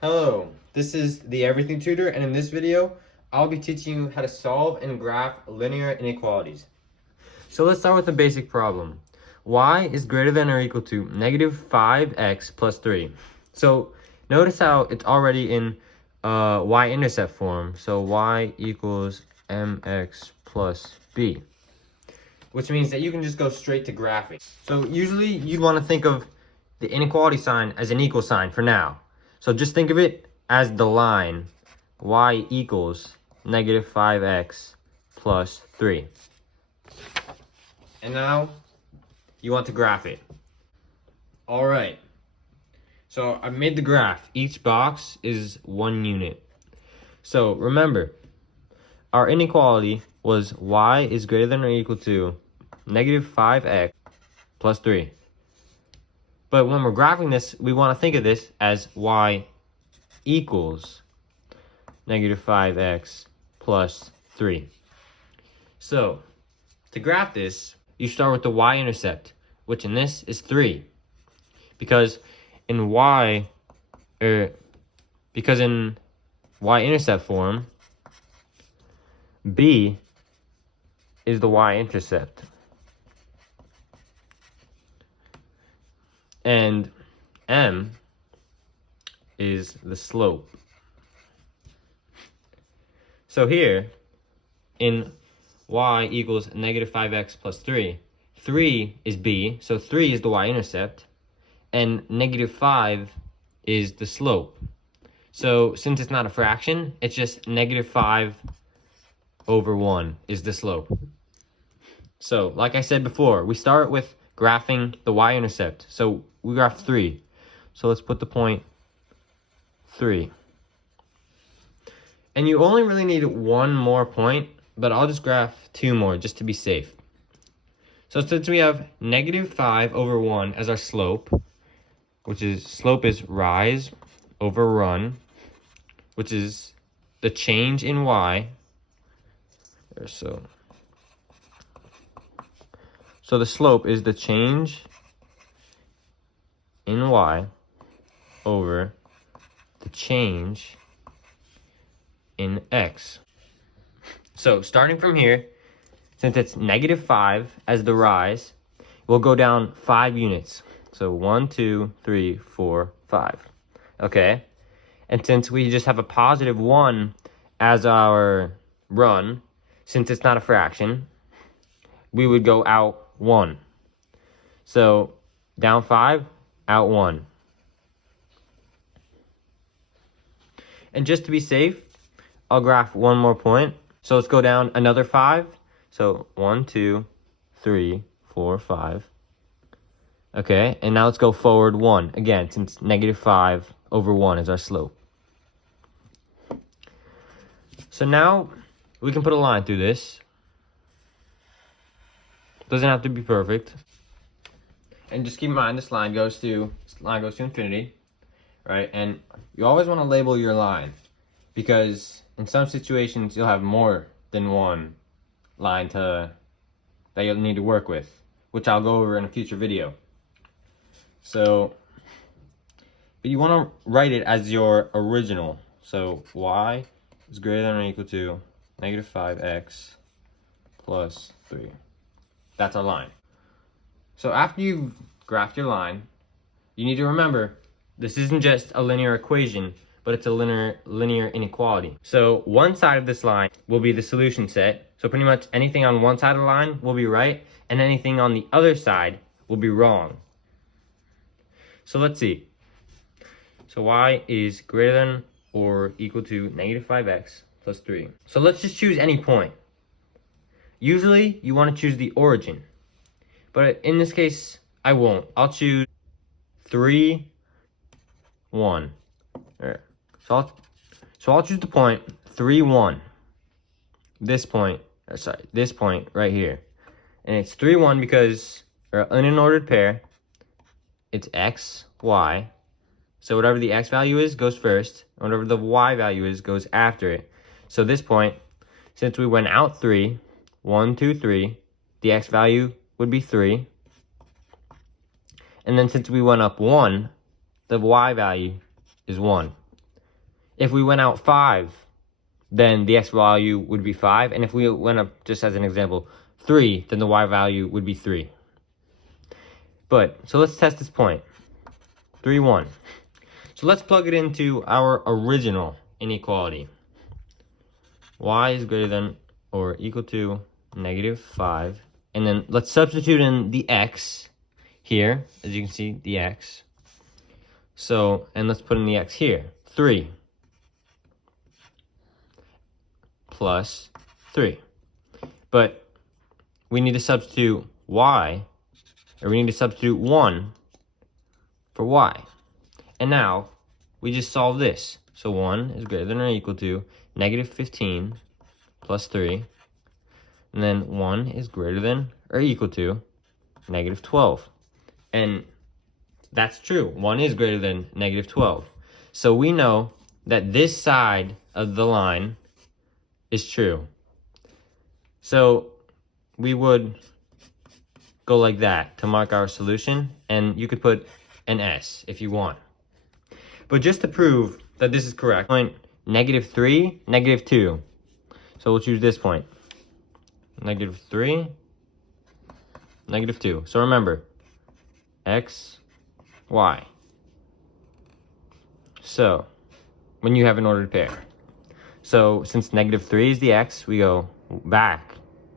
Hello, this is the Everything Tutor, and in this video, I'll be teaching you how to solve and graph linear inequalities. So let's start with the basic problem. Y is greater than or equal to negative 5x plus 3. So notice how it's already in y-intercept form. So y equals mx plus b, which means that you can just go straight to graphing. So usually you'd want to think of the inequality sign as an equal sign for now. So just think of it as the line y equals negative 5x plus 3. And now you want to graph it. All right. So I made the graph. Each box is 1 unit. So remember, our inequality was y is greater than or equal to negative 5x plus 3. But when we're graphing this, we want to think of this as y equals negative 5x plus 3. So to graph this, you start with the y-intercept, which in this is 3. Because in y-intercept form, b is the y-intercept. And m is the slope. So here, in y equals negative 5x plus 3, 3 is b, so 3 is the y-intercept, and negative 5 is the slope. So since it's not a fraction, it's just negative 5 over 1 is the slope. So like I said before, we start with graphing the y-intercept. So we graph 3. So let's put the point 3. And you only really need 1 more point, but I'll just graph 2 more just to be safe. So since we have negative 5 over 1 as our slope, which is slope is rise over run, which is the change in y. So the slope is the change in y over the change in x. So starting from here, since it's negative 5 as the rise, we'll go down 5 units. So 1, 2, 3, 4, 5. Okay? And since we just have a positive 1 as our run, since it's not a fraction, we would go out 1. So down 5, out 1. And just to be safe, I'll graph 1 more point. So let's go down another 5. So 1, 2, 3, 4, 5. Okay, and now let's go forward 1. Again, since negative 5 over 1 is our slope. So now we can put a line through this. Doesn't have to be perfect. And just keep in mind this line goes to infinity, right? And you always want to label your line, because in some situations you'll have more than one line that you'll need to work with, which I'll go over in a future video. So, but you want to write it as your original. So y is greater than or equal to negative 5x plus 3. That's our line. So after you've graphed your line, you need to remember this isn't just a linear equation, but it's a linear inequality. So one side of this line will be the solution set. So pretty much anything on one side of the line will be right, and anything on the other side will be wrong. So let's see. So y is greater than or equal to negative 5x plus 3. So let's just choose any point. Usually you want to choose the origin, but in this case I won't. I'll choose 3, 1. Right. So I'll choose the point 3, 1. This point right here, and it's 3, 1 because in an unordered pair, it's x, y. So whatever the x value is goes first, and whatever the y value is goes after it. So this point, since we went out 3, 1, 2, 3, the x value would be 3. And then since we went up 1, the y value is 1. If we went out 5, then the x value would be 5. And if we went up, just as an example, 3, then the y value would be 3. But, so let's test this point. 3, 1. So let's plug it into our original inequality. Y is greater than or equal to -5. And then let's substitute in the x here, as you can see, the x. So, and let's put in the x here. 3 plus 3. But we need to substitute y, or we need to substitute 1 for y. And now, we just solve this. So 1 is greater than or equal to -15 plus 3. And then 1 is greater than or equal to -12. And that's true. 1 is greater than -12. So we know that this side of the line is true. So we would go like that to mark our solution. And you could put an S if you want. But just to prove that this is correct, point -3, -2. So we'll choose this point. -3, -2. So remember, x, y. So, when you have an ordered pair. So, since -3 is the x, we go back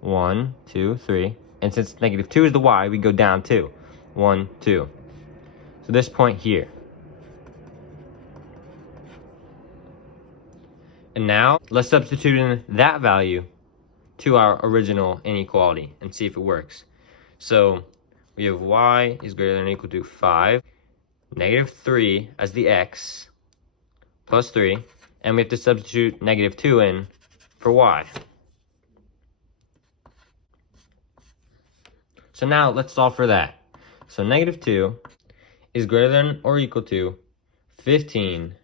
1, 2, 3. And since -2 is the y, we go down 2. 1, 2. So this point here. And now, let's substitute in that value to our original inequality and see if it works. So, we have y is greater than or equal to 5, -3 as the x, plus 3, and we have to substitute -2 in for y. So now, let's solve for that. So -2 is greater than or equal to 15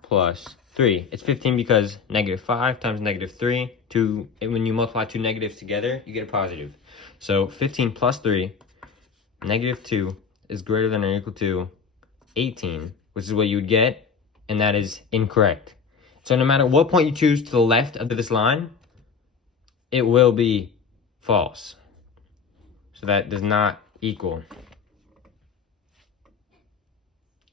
plus 3. It's 15 because -5 times -3, when you multiply two negatives together, you get a positive. So 15 plus 3, -2 is greater than or equal to 18, which is what you would get, and that is incorrect. So no matter what point you choose to the left of this line, it will be false. So that does not equal.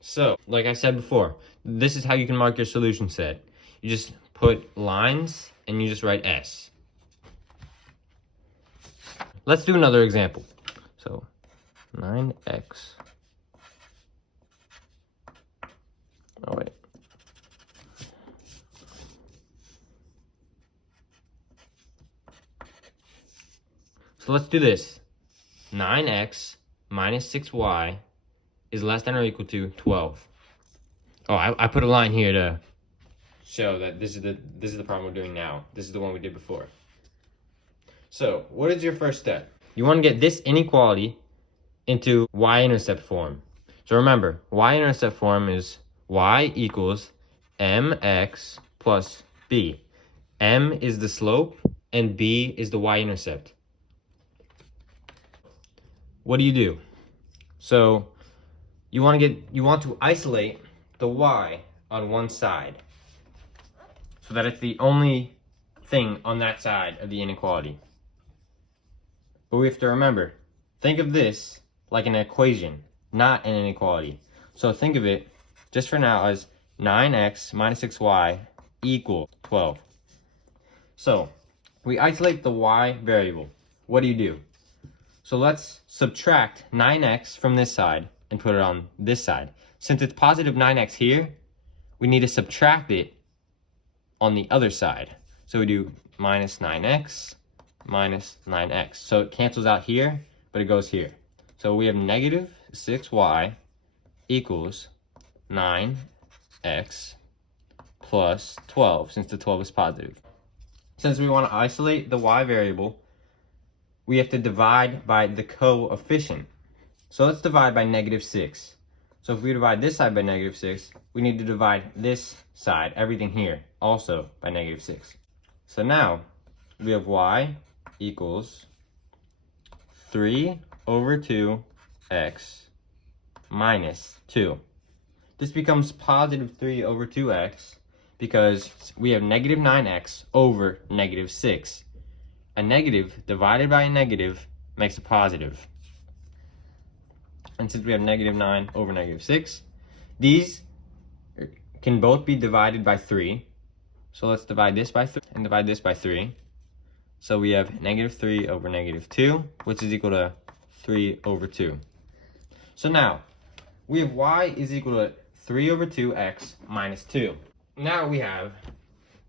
So, like I said before, this is how you can mark your solution set. You just put lines and you just write S. Let's do another example. So, 9x. Oh, wait. So let's do this. 9x minus 6y is less than or equal to 12. Oh, I put a line here to show that this is the problem we're doing now. This is the one we did before. So, what is your first step? You want to get this inequality into y-intercept form. So remember, y-intercept form is y equals mx plus b. M is the slope and b is the y-intercept. What do? So, you want to isolate the y on one side so that it's the only thing on that side of the inequality. But we have to remember, think of this like an equation, not an inequality. So think of it, just for now, as 9x minus 6y equal 12. So, we isolate the y variable. What do? So let's subtract 9x from this side and put it on this side. Since it's positive 9x here, we need to subtract it on the other side. So we do minus 9x minus 9x. So it cancels out here, but it goes here. So we have negative 6y equals 9x plus 12, since the 12 is positive. Since we want to isolate the y variable, we have to divide by the coefficient. So let's divide by -6. So if we divide this side by -6, we need to divide this side, everything here, also by -6. So now, we have y equals 3 over 2x minus 2. This becomes positive 3 over 2x because we have negative 9x over negative 6. A negative divided by a negative makes a positive. And since we have negative 9 over negative 6, these can both be divided by 3. So let's divide this by 3 and divide this by 3. So we have negative 3 over negative 2, which is equal to 3 over 2. So now, we have y is equal to 3 over 2x minus 2. Now we have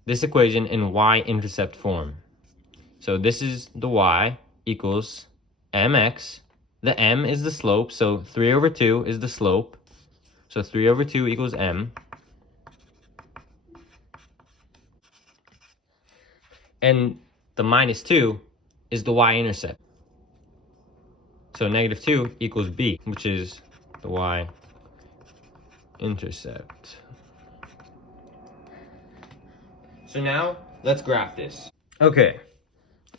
this equation in y-intercept form. So this is the y equals mx. The m is the slope, so 3 over 2 is the slope. So 3 over 2 equals m. And the minus 2 is the y-intercept. So negative 2 equals b, which is the y-intercept. So now, let's graph this. Okay,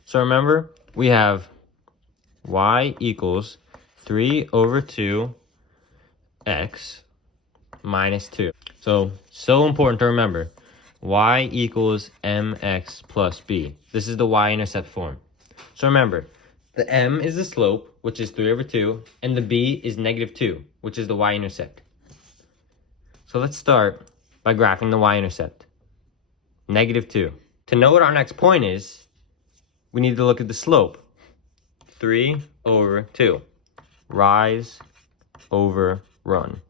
so remember, we have y equals 3 over 2 x minus 2. So important to remember. Y equals mx plus b. This is the y-intercept form. So remember, the m is the slope, which is 3 over 2, and the b is negative 2, which is the y-intercept. So let's start by graphing the y-intercept. Negative 2. To know what our next point is, we need to look at the slope. 3 over 2. Rise over run.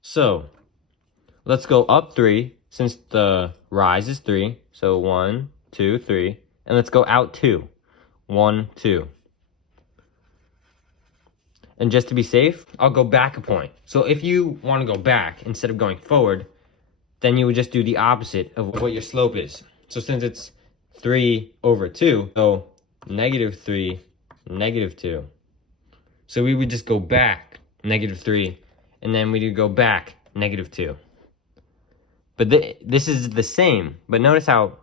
So, let's go up 3, since the rise is 3. So 1, 2, 3. And let's go out 2. 1, 2. And just to be safe, I'll go back a point. So if you want to go back instead of going forward, then you would just do the opposite of what your slope is. So since it's 3 over 2, so negative 3, negative 2. So we would just go back negative 3, and then we would go back negative 2. But this is the same. But notice how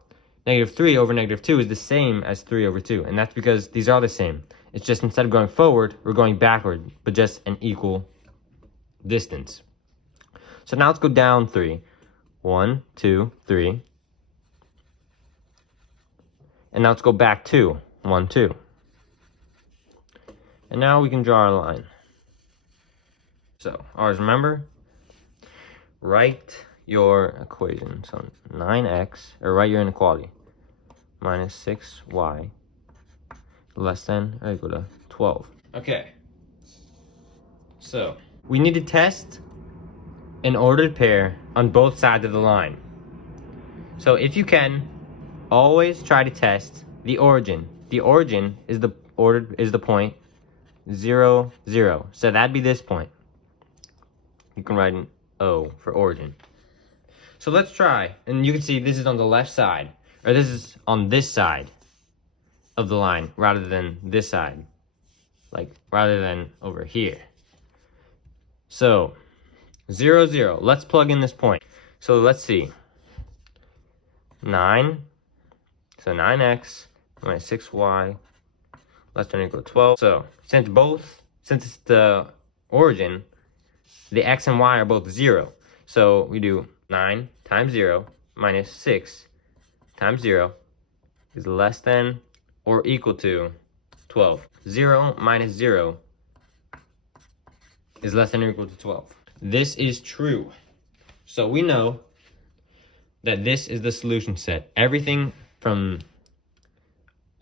negative 3 over negative 2 is the same as 3 over 2. And that's because these are the same. It's just instead of going forward, we're going backward, but just an equal distance. So now let's go down 3. 1, 2, 3. And now let's go back 2. 1, 2. And now we can draw our line. So, always remember, write your equation. So 9x, or write your inequality. Minus 6y less than or equal to 12. Okay. So, we need to test an ordered pair on both sides of the line. So if you can, always try to test the origin. The origin is the point 0, 0. So that'd be this point. You can write an O for origin. So let's try, and you can see this is on the left side, or this is on this side of the line rather than this side, like rather than over here. So 0, 0. Let's plug in this point. So let's see. 9. So 9x minus 6y less than or equal to 12. So since it's the origin, the x and y are both 0. So we do 9 times 0 minus 6 times 0 is less than or equal to 12. 0 minus 0 is less than or equal to 12. This is true. So we know that this is the solution set. Everything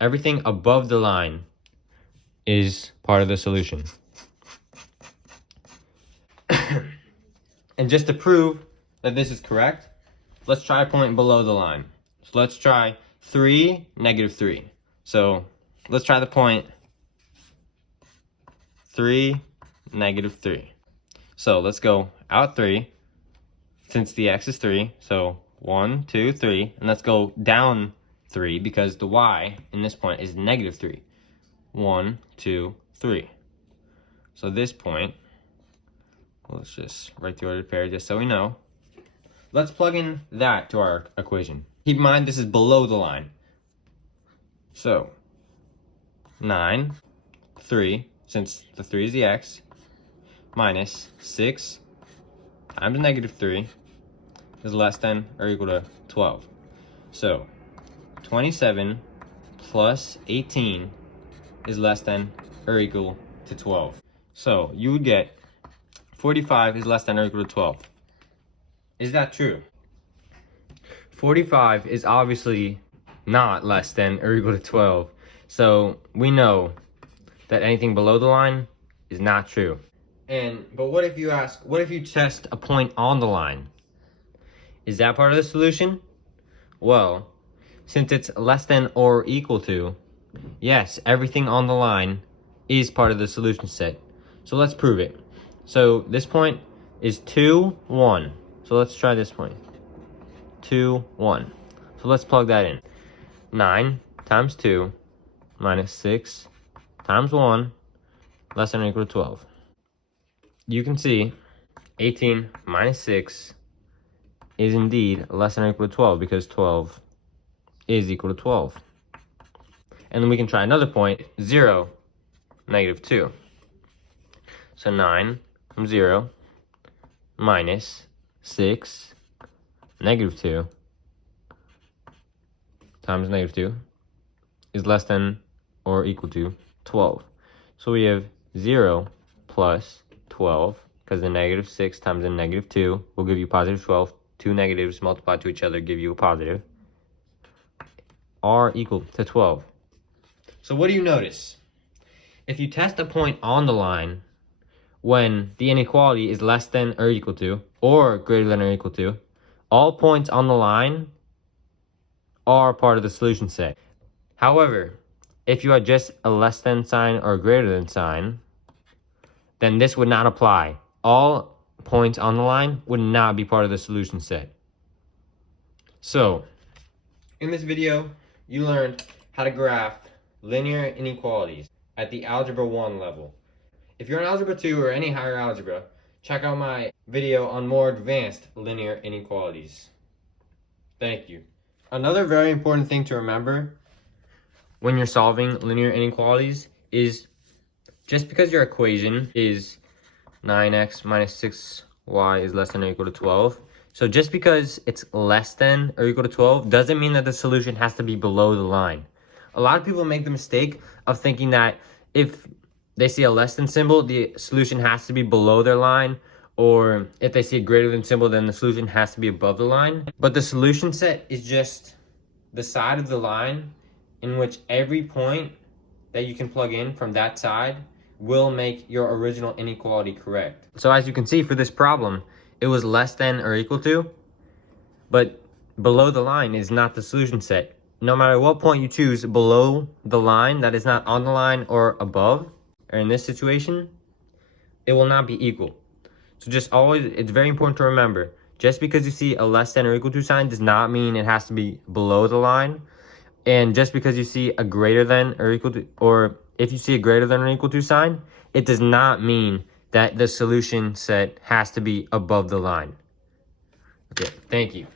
above the line is part of the solution. And just to prove that this is correct, let's try a point below the line. So let's try 3, negative 3. So let's try the point 3, negative 3. So let's go out 3, since the x is 3. So 1, 2, 3. And let's go down 3, because the y in this point is negative 3. 1, 2, 3. So this point, let's just write the ordered pair just so we know. Let's plug in that to our equation. Keep in mind this is below the line. So 9, 3, since the 3 is the x, minus 6 times negative 3 is less than or equal to 12. So 27 plus 18 is less than or equal to 12. So you would get 45 is less than or equal to 12. Is that true? 45 is obviously not less than or equal to 12. So we know that anything below the line is not true. But what if you test a point on the line? Is that part of the solution? Well, since it's less than or equal to, yes, everything on the line is part of the solution set. So let's prove it. So this point is 2, 1. So let's try this point. 2, 1. So let's plug that in. 9 times 2 minus 6 times 1 less than or equal to 12. You can see 18 minus 6 is indeed less than or equal to 12 because 12 is equal to 12. And then we can try another point, 0, negative 2. So 9 from 0 minus 6, negative 2 times negative 2 is less than or equal to 12. So we have 0 plus 12, because the negative 6 times the negative 2 will give you positive 12. Two negatives multiplied to each other give you a positive. Are equal to 12. So what do you notice? If you test a point on the line when the inequality is less than or equal to, or greater than or equal to, all points on the line are part of the solution set. However, if you had just a less than sign or greater than sign, then this would not apply. All points on the line would not be part of the solution set. So, in this video, you learned how to graph linear inequalities at the Algebra 1 level. If you're in Algebra 2 or any higher algebra, check out my video on more advanced linear inequalities. Thank you. Another very important thing to remember when you're solving linear inequalities is just because your equation is 9x minus 6y is less than or equal to 12. So just because it's less than or equal to 12 doesn't mean that the solution has to be below the line. A lot of people make the mistake of thinking that if they see a less than symbol, the solution has to be below their line, or if they see a greater than symbol, then the solution has to be above the line. But the solution set is just the side of the line in which every point that you can plug in from that side will make your original inequality correct. So as you can see for this problem, it was less than or equal to, but below the line is not the solution set. No matter what point you choose below the line that is not on the line or above, or in this situation, it will not be equal. So just always, it's very important to remember, just because you see a less than or equal to sign does not mean it has to be below the line. And just because you see a greater than or equal to, or if you see a greater than or equal to sign, it does not mean that the solution set has to be above the line. Okay, thank you.